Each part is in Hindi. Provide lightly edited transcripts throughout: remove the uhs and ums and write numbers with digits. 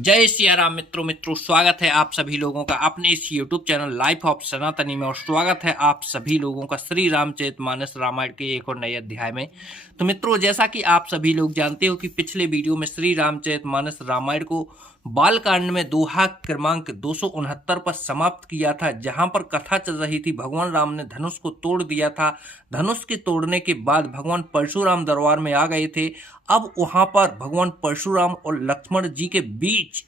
जय सिया राम मित्रों स्वागत है आप सभी लोगों का अपने इस YouTube चैनल लाइफ ऑफ सनातनी में। और स्वागत है आप सभी लोगों का श्री रामचरितमानस रामायण के एक और नए अध्याय में। तो मित्रों, जैसा कि आप सभी लोग जानते हो कि पिछले वीडियो में श्री रामचरितमानस रामायण को बालकांड में दोहा क्रमांक 269 पर समाप्त किया था, जहां पर कथा चल रही थी। भगवान राम ने धनुष को तोड़ दिया था। धनुष के तोड़ने के बाद भगवान परशुराम दरबार में आ गए थे। अब वहां पर भगवान परशुराम और लक्ष्मण जी के बीच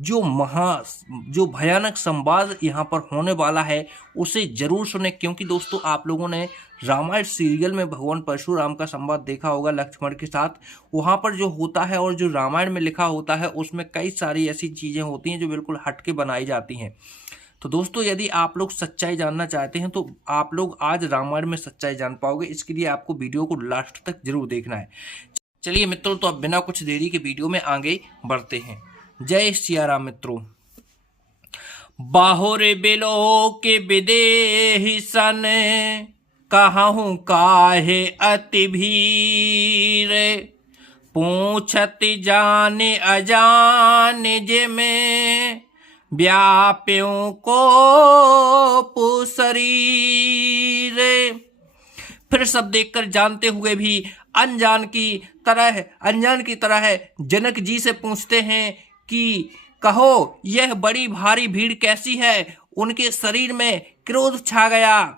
जो भयानक संवाद यहाँ पर होने वाला है उसे जरूर सुने, क्योंकि दोस्तों आप लोगों ने रामायण सीरियल में भगवान परशुराम का संवाद देखा होगा लक्ष्मण के साथ। वहाँ पर जो होता है और जो रामायण में लिखा होता है उसमें कई सारी ऐसी चीज़ें होती हैं जो बिल्कुल हटके बनाई जाती हैं। तो दोस्तों, यदि आप लोग सच्चाई जानना चाहते हैं तो आप लोग आज रामायण में सच्चाई जान पाओगे। इसके लिए आपको वीडियो को लास्ट तक जरूर देखना है। चलिए मित्रों, तो अब बिना कुछ देरी के वीडियो में आगे बढ़ते हैं। जय सिया राम मित्रों। बाहुर बिलो के विदेही सन, कहूँ काहे अति भीर, पूछत जाने अजाने जे में, व्याप्यों को पुशरीर। फिर सब देखकर जानते हुए भी अनजान की तरह जनक जी से पूछते हैं कि कहो यह बड़ी भारी भीड़ कैसी है। उनके शरीर में क्रोध छा गया।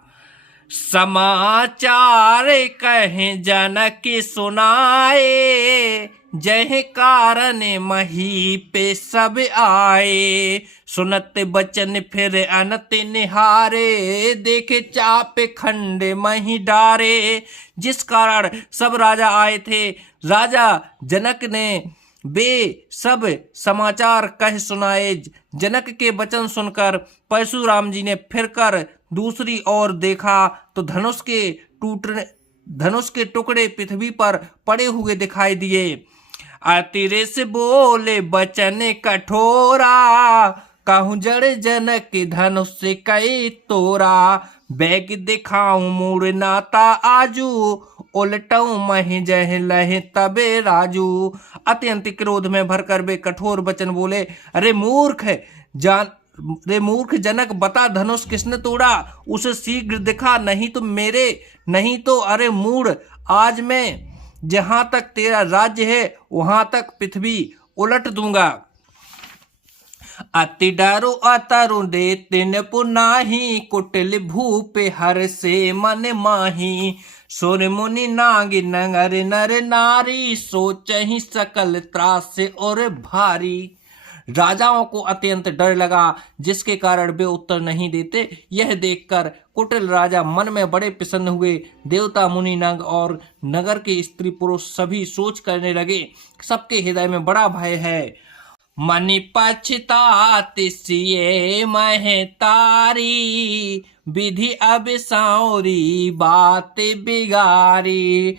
समाचार कहें जनक सुनाए, जय कारण मही पे सब आए। सुनत बचन फिर अनत निहारे, देखे चाप खंड मही डारे। जिस कारण सब राजा आए थे, राजा जनक ने वे सब समाचार कह सुनाए। जनक के वचन सुनकर परशुराम जी ने फिर कर दूसरी ओर देखा तो धनुष के टुकड़े पृथ्वी पर पड़े हुए दिखाई दिए। अतिरिस बोले बचन कठोरा, कहूँ जड़ जनक धनुष से कई तोरा। बैग दिखाऊं मूड नाता आजू, उलटऊ मही जह लहे तबे राजू। अत्यंत क्रोध में भरकर वे कठोर वचन बोले, अरे मूर्ख जनक, बता धनुष किसने तोड़ा, उसे शीघ्र दिखा, नहीं तो अरे मूढ़, आज मैं जहां तक तेरा राज्य है वहां तक पृथ्वी उलट दूंगा। अति डरो अतरु दे तिन पुनाही, कुटिल भूप हर से मन माही। सुर मुनि नाग नगर नर नारी, सोचहि सकल त्रास से और भारी। राजाओं को अत्यंत डर लगा, जिसके कारण वे उत्तर नहीं देते। यह देखकर कुटिल राजा मन में बड़े प्रसन्न हुए। देवता मुनि नाग और नगर के स्त्री पुरुष सभी सोच करने लगे, सबके हृदय में बड़ा भय है। मनि पछतात सिए मह तारी, विधि अब सांवरी बात बिगारी।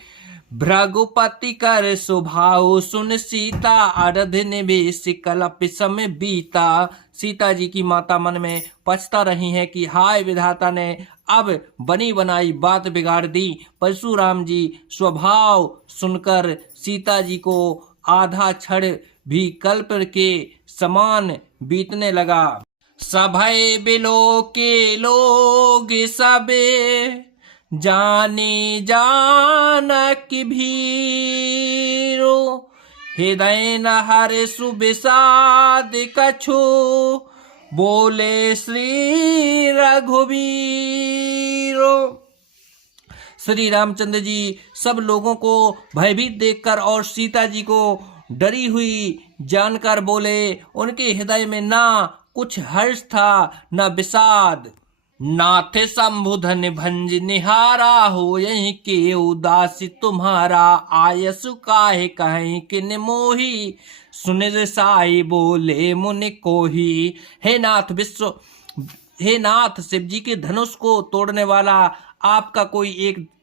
भृगुपति कर सुभाव सुन सीता, अरध निवेश कलप समय बीता। सीता जी की माता मन में पछता रही हैं कि हाय विधाता ने अब बनी बनाई बात बिगाड़ दी। परशुराम जी स्वभाव सुनकर सीता जी को आधा क्षण भी कल्प के समान बीतने लगा। सभय बिलो के लोग सबे, जाने जानक भीरो। हृदय न हर सुबिसाद कछु, बोले श्री रघुवीरो। श्री रामचंद्र जी सब लोगों को भयभीत देखकर और सीता जी को डरी हुई जानकर बोले। उनके हृदय में ना कुछ हर्ष था न विषाद। नाथ संबुधन भंज निहारा, हो यही के उदासी तुम्हारा। आयसु काहे कहीं किन मोही, सुन साई बोले मुनि कोही। हे नाथ शिव जी के धनुष को तोड़ने वाला आपका कोई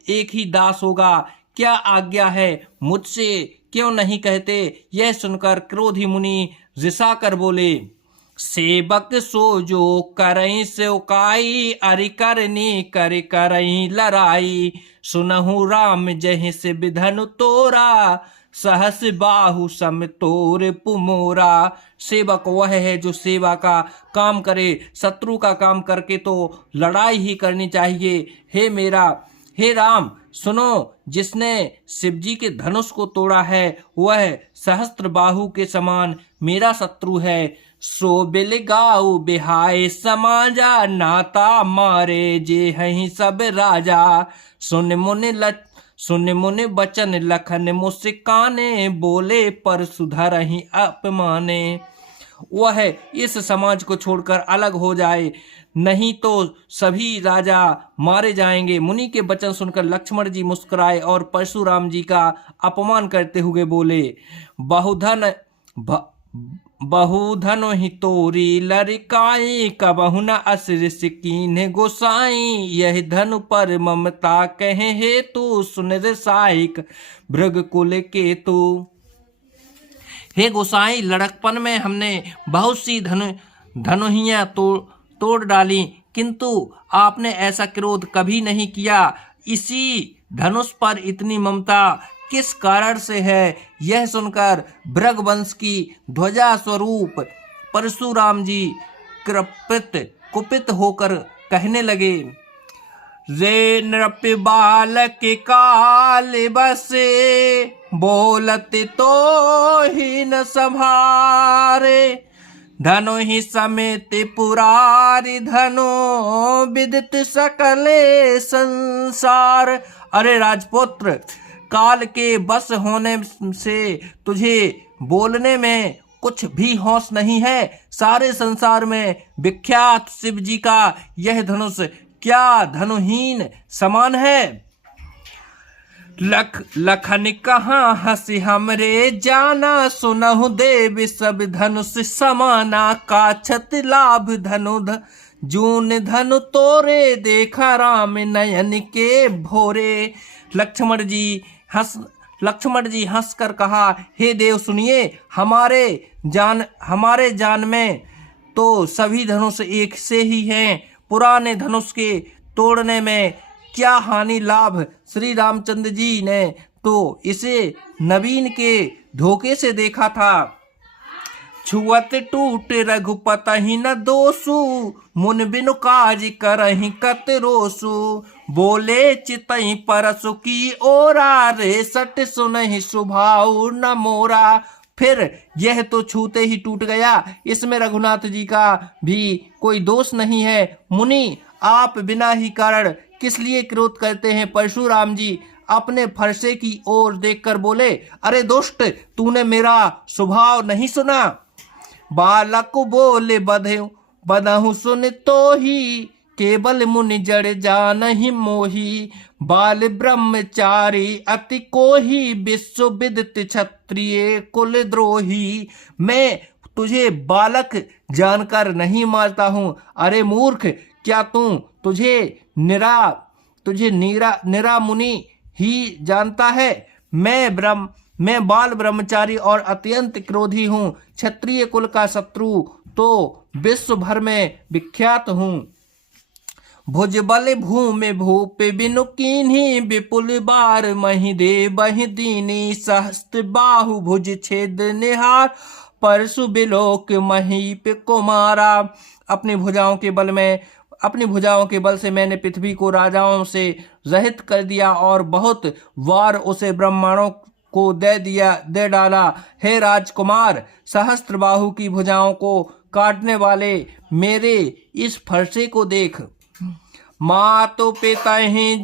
एक ही दास होगा। क्या आज्ञा है, मुझसे क्यों नहीं कहते। यह सुनकर क्रोधी मुनि रिसा कर बोले, सेवक सो जो करई सेवकाई, अरि करनी करई लड़ाई। सुनहु राम जहि से विधनु तोरा, सहस बाहु सम तोर पुमोरा। सेवक वह है जो सेवा का काम करे, शत्रु का काम करके तो लड़ाई ही करनी चाहिए। हे राम सुनो, जिसने शिवजी के धनुष को तोड़ा है वह सहस्त्र बाहु के समान मेरा शत्रु है। सो बिल गाऊ बिहाय समाजा, नाता मारे जे हहीं सब राजा। सुन मुनि बचन लखन मुस्काने, बोले पर सुधरहि अपमाने। वह इस समाज को छोड़कर अलग हो जाए, नहीं तो सभी राजा मारे जाएंगे। मुनि के वचन सुनकर लक्ष्मण जी मुस्कुराए और परशुराम जी का अपमान करते हुए बोले, बहुधन ही तोरी लड़काई, कबहु न असुर कीन्ह गोसाई। यह धनु पर ममता कहे हेतु, सुन रसायक भृग कुल केतु। हे गोसाई, लड़कपन में हमने बहुत सी धनुहियां तोड़ डाली, किंतु आपने ऐसा क्रोध कभी नहीं किया। इसी धनुष पर इतनी ममता किस कारण से है? यह सुनकर भृगवंश की ध्वजा स्वरूप परशुराम जी कुपित होकर कहने लगे, रे नृप बालक काल बसे, बोलत तो ही न संभारे। धनु ही समेत पुरारी, धनु विदित सकले संसार। अरे राजपुत्र, काल के बस होने से तुझे बोलने में कुछ भी होश नहीं है। सारे संसार में विख्यात शिव जी का यह धनुष क्या धनुहीन समान है? लखन कहाँ हंसी हमरे जाना, सुनहु देव सब धनुष समाना। काछत लाभ धनु जून धनु तोरे, देखा राम नयन के भोरे। लक्ष्मण जी हंसकर कहा, हे देव सुनिए, हमारे जान में तो सभी धनुष एक से ही हैं। पुराने धनुष के तोड़ने में क्या हानि लाभ? श्री रामचंद्र जी ने तो इसे नवीन के धोखे से देखा था। छुअत टूट रघुपति न दोषु, मुन बिनु काज करहि कत रोसु। बोले चितहि परसु की ओरा, रे सट सुनहि स्वभाव न मोरा। फिर यह तो छूते ही टूट गया, इसमें रघुनाथ जी का भी कोई दोष नहीं है। मुनि, आप बिना ही कारण किस लिए क्रोध करते हैं? परशुराम जी अपने फरसे की ओर देखकर बोले, अरे दुष्ट, तूने मेरा स्वभाव नहीं सुना? बालक बोले बदहु सुन तो ही, केवल मुनि जड़ जानहि मोही। बाल ब्रह्मचारी अति कोही, विश्व विदित क्षत्रिय कुल द्रोही। मैं तुझे बालक जानकर नहीं मारता हूँ। अरे मूर्ख, क्या तुझे निरा मुनि ही जानता है? मैं बाल ब्रह्मचारी और अत्यंत क्रोधी हूँ। क्षत्रिय कुल का शत्रु तो विश्व भर में विख्यात हूँ। भुज बल भूमि भूप बिनु कीन्ही, विपुल बार मही दे बहि दीनी। सहस्त्र बाहु भुज छेद निहार, परशु बिलोक महीप कुमारा। अपनी भुजाओं के बल से मैंने पृथ्वी को राजाओं से रहित कर दिया और बहुत वार उसे ब्रह्मांडों को दे डाला। हे राजकुमार, सहस्त्र बाहु की भुजाओं को काटने वाले मेरे इस फरसे को देख। मातो पिता ही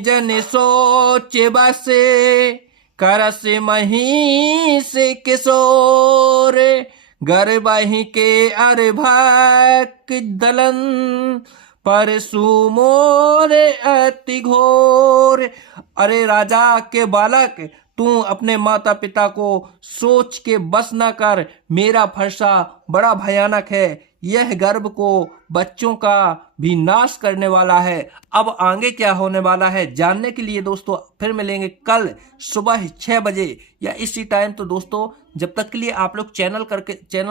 जन सोच बसे, करस मही से किशोर। गर्भहि के अर्भक दलन, परसु मोर अति घोर। अरे राजा के बालक, तू अपने माता पिता को सोच के बस न कर। मेरा फरसा बड़ा भयानक है, यह गर्भ को बच्चों का भी नाश करने वाला है। अब आगे क्या होने वाला है जानने के लिए दोस्तों फिर मिलेंगे कल सुबह 6 बजे या इसी टाइम। तो दोस्तों जब तक के लिए आप लोग चैनल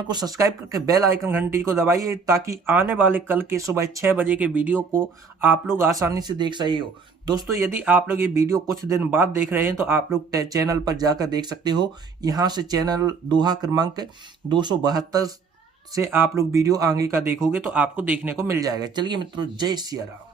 को सब्सक्राइब करके बेल आइकन घंटी को दबाइए, ताकि आने वाले कल के सुबह 6 बजे के वीडियो को आप लोग आसानी से देख सही हो। दोस्तों यदि आप लोग ये वीडियो कुछ दिन बाद देख रहे हैं तो आप लोग चैनल पर जाकर देख सकते हो। यहाँ से चैनल दोहा क्रमांक 272 से आप लोग वीडियो आगे का देखोगे तो आपको देखने को मिल जाएगा। चलिए मित्रों, जय सिया राम।